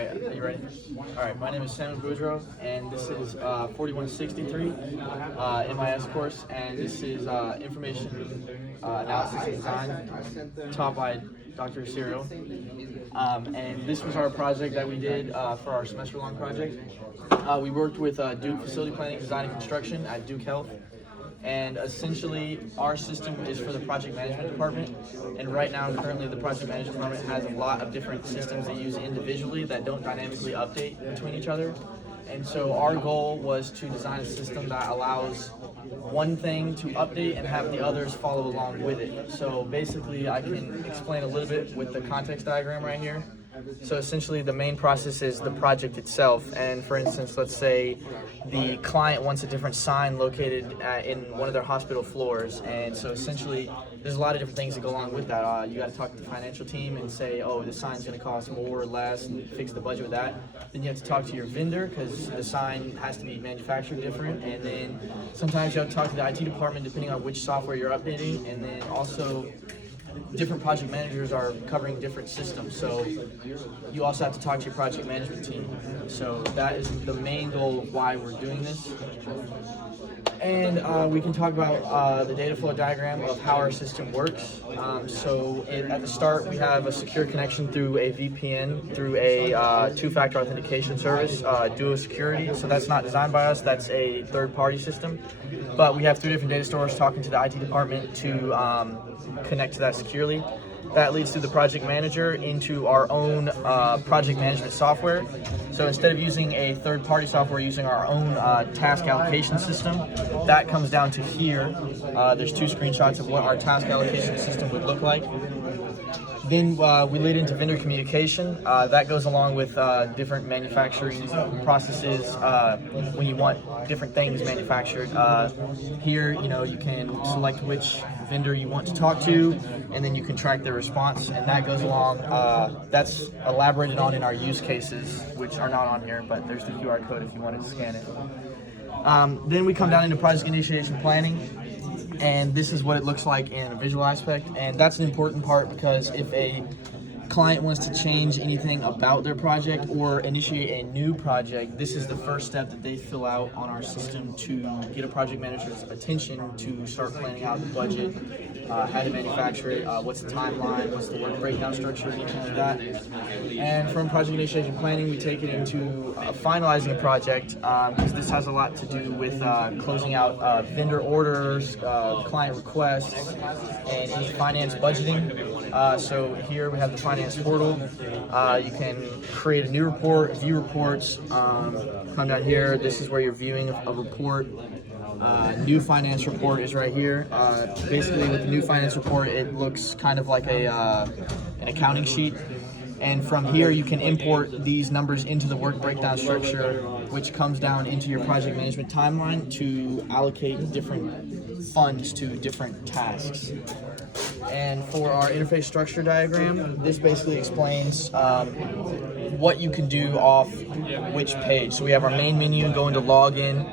Are you ready? All right, my name is Samuel Boudreau, and this is 4163 MIS course, and this is information analysis and design, taught by Dr. Eseryel. And this was our project that we did for our semester-long project. We worked with Duke Facility Planning, Design, and Construction at Duke Health. And essentially, our system is for the project management department. And right now, currently, the project management department has a lot of different systems they use individually that don't dynamically update between each other. And so our goal was to design a system that allows one thing to update and have the others follow along with it. So basically, I can explain a little bit with the context diagram right here. So essentially, the main process is the project itself. And for instance, let's say the client wants a different sign located in one of their hospital floors. And so essentially, there's a lot of different things that go along with that. You got to talk to the financial team and say, oh, this sign's going to cost more or less, and fix the budget with that. Then you have to talk to your vendor because the sign has to be manufactured different. And then sometimes you have to talk to the IT department depending on which software you're updating. And then also, different project managers are covering different systems, so you also have to talk to your project management team. So that is the main goal of why we're doing this. And we can talk about the data flow diagram of how our system works. At the start, we have a secure connection through a VPN, through a two-factor authentication service, Duo Security. So that's not designed by us, that's a third-party system. But we have 3 different data stores talking to the IT department to connect to that securely. That leads to the project manager into our own project management software. So instead of using a third-party software, we're using our own task allocation system. That comes down to here. There's 2 screenshots of what our task allocation system would look like. Then we lead into vendor communication. That goes along with different manufacturing processes when you want different things manufactured. Here, you can select which vendor you want to talk to, and then you can track their response, and that goes along. That's elaborated on in our use cases, which are not on here, but there's the QR code if you wanted to scan it. Then we come down into project initiation planning. And this is what it looks like in a visual aspect, and that's an important part because if a client wants to change anything about their project or initiate a new project, this is the first step that they fill out on our system to get a project manager's attention to start planning out the budget, how to manufacture it, what's the timeline, what's the work breakdown structure, anything like that. And from project initiation planning, we take it into finalizing a project because this has a lot to do with closing out vendor orders, client requests, and any finance budgeting. So here we have the finance portal. You can create a new report, view reports, come down here. This is where you're viewing a report. New finance report is right here. Basically, with the new finance report, it looks kind of like an accounting sheet. And from here, you can import these numbers into the work breakdown structure, which comes down into your project management timeline to allocate different funds to different tasks. And for our interface structure diagram, this basically explains what you can do off which page. So we have our main menu going to login,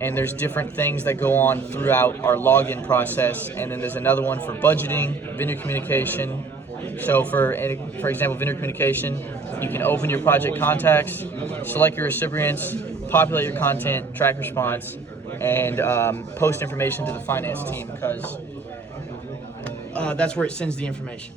and there's different things that go on throughout our login process. And then there's another one for budgeting, vendor communication. So for example, vendor communication, you can open your project contacts, select your recipients, populate your content, track response, and post information to the finance team because that's where it sends the information.